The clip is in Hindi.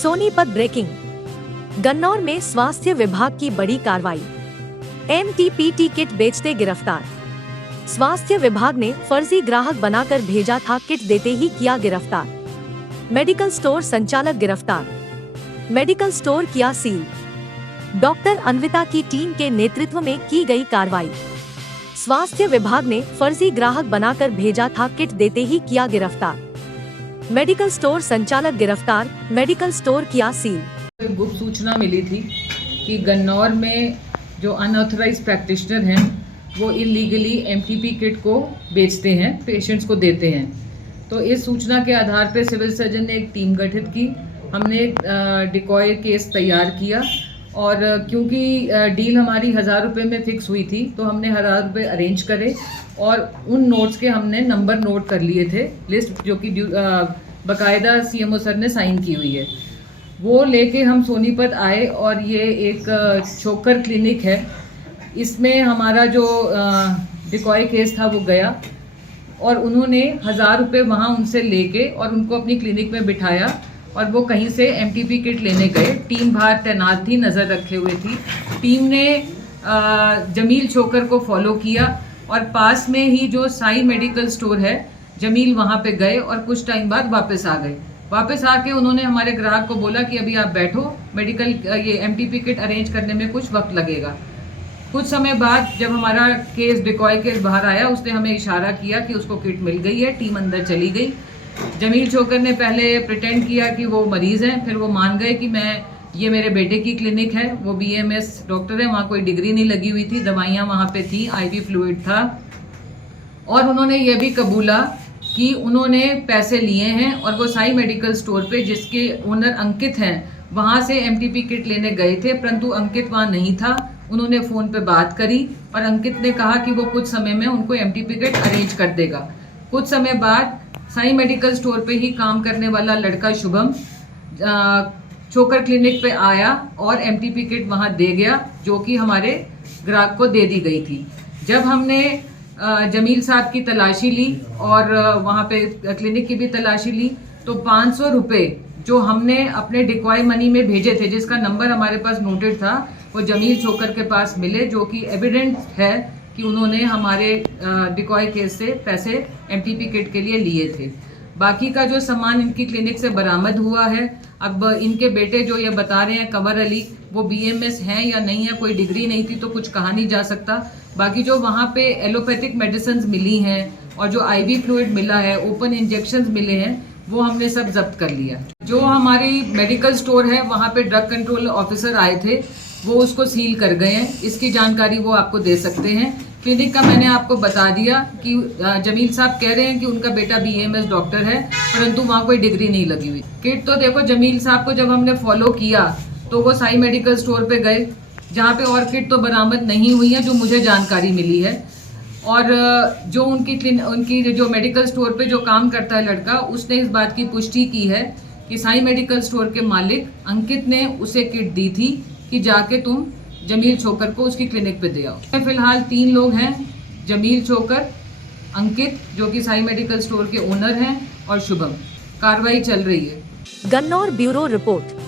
सोनीपत ब्रेकिंग। गन्नौर में स्वास्थ्य विभाग की बड़ी कार्रवाई। एमटीपीटी किट बेचते गिरफ्तार। स्वास्थ्य विभाग ने फर्जी ग्राहक बनाकर भेजा था किट, देते ही किया गिरफ्तार। मेडिकल स्टोर संचालक गिरफ्तार। मेडिकल स्टोर किया सील। डॉक्टर अन्विता की टीम के नेतृत्व में की गई कार्रवाई। स्वास्थ्य विभाग ने फर्जी ग्राहक बनाकर भेजा था किट, देते ही किया गिरफ्तार। मेडिकल स्टोर संचालक गिरफ्तार। मेडिकल स्टोर किया सील। गुप्त सूचना मिली थी कि गन्नौर में जो अनऑथराइज्ड प्रैक्टिशनर हैं वो इलीगली एमटीपी किट को बेचते हैं, पेशेंट्स को देते हैं। तो इस सूचना के आधार पर सिविल सर्जन ने एक टीम गठित की। हमने डिकॉय केस तैयार किया और क्योंकि डील हमारी 1000 रुपये में फिक्स हुई थी तो हमने 1000 रुपये अरेंज करे और उन नोट्स के हमने नंबर नोट कर लिए थे, लिस्ट जो कि बाकायदा सीएमओ सर ने साइन की हुई है। वो लेके हम सोनीपत आए और ये एक छोकर क्लिनिक है, इसमें हमारा जो डिकॉय केस था वो गया और उन्होंने 1000 रुपये वहाँ उनसे लेके और उनको अपनी क्लिनिक में बिठाया और वो कहीं से एमटीपी किट लेने गए। टीम बाहर तैनात थी, नज़र रखे हुए थी। टीम ने जमील छोकर को फॉलो किया और पास में ही जो साई मेडिकल स्टोर है, जमील वहाँ पे गए और कुछ टाइम बाद वापस आ गए। वापस आके उन्होंने हमारे ग्राहक को बोला कि अभी आप बैठो, मेडिकल ये एमटीपी किट अरेंज करने में कुछ वक्त लगेगा। कुछ समय बाद जब हमारा केस डिकॉय केस बाहर आया, उसने हमें इशारा किया कि उसको किट मिल गई है। टीम अंदर चली गई। जमील छोकर ने पहले प्रिटेंड किया कि वो मरीज़ हैं, फिर वो मान गए कि ये मेरे बेटे की क्लिनिक है, वो बीएमएस डॉक्टर है, वहाँ कोई डिग्री नहीं लगी हुई थी, दवाइयाँ वहाँ पे थी, आईवी फ्लूइड था। और उन्होंने ये भी कबूला कि उन्होंने पैसे लिए हैं और वो साई मेडिकल स्टोर पे, जिसके ओनर अंकित हैं, वहाँ से एमटीपी किट लेने गए थे, परंतु अंकित वहाँ नहीं था। उन्होंने फ़ोन पे बात करी और अंकित ने कहा कि वो कुछ समय में उनको एमटीपी किट अरेंज कर देगा। कुछ समय बाद साई मेडिकल स्टोर पे ही काम करने वाला लड़का शुभम छोकर क्लिनिक पे आया और एमटीपी किट वहाँ दे गया, जो कि हमारे ग्राहक को दे दी गई थी। जब हमने जमील साहब की तलाशी ली और वहाँ पे क्लिनिक की भी तलाशी ली, तो 500 रुपये जो हमने अपने डिकॉय मनी में भेजे थे, जिसका नंबर हमारे पास नोटेड था, वो जमील छोकर के पास मिले, जो कि एविडेंस है कि उन्होंने हमारे डिकॉय केस से पैसे एमटीपी किट के लिए लिए थे। बाकी का जो सामान इनकी क्लिनिक से बरामद हुआ है, अब इनके बेटे जो ये बता रहे हैं कंवर अली, वो बीएमएस हैं या नहीं है, कोई डिग्री नहीं थी तो कुछ कहा नहीं जा सकता। बाकी जो वहाँ पे एलोपैथिक मेडिसिन मिली हैं और जो आईवी फ्लूइड मिला है, ओपन इंजेक्शंस मिले हैं, वो हमने सब जब्त कर लिया। जो हमारी मेडिकल स्टोर है वहाँ पे ड्रग कंट्रोल ऑफिसर आए थे, वो उसको सील कर गए हैं। इसकी जानकारी वो आपको दे सकते हैं। क्लिनिक का मैंने आपको बता दिया कि जमील साहब कह रहे हैं कि उनका बेटा बीएमएस डॉक्टर है, परंतु वहाँ कोई डिग्री नहीं लगी हुई। किट तो देखो, जमील साहब को जब हमने फॉलो किया तो वो साई मेडिकल स्टोर पे गए, जहाँ पे और किट तो बरामद नहीं हुई है, जो मुझे जानकारी मिली है। और जो उनकी जो मेडिकल स्टोर पे जो काम करता है लड़का, उसने इस बात की पुष्टि की है कि साई मेडिकल स्टोर के मालिक अंकित ने उसे किट दी थी कि जाके तुम जमील छोकर को उसकी क्लिनिक पे दे आओ। फिलहाल 3 लोग हैं, जमील छोकर, अंकित जो कि साई मेडिकल स्टोर के ओनर हैं, और शुभम। कार्रवाई चल रही है। Gannaur bureau report.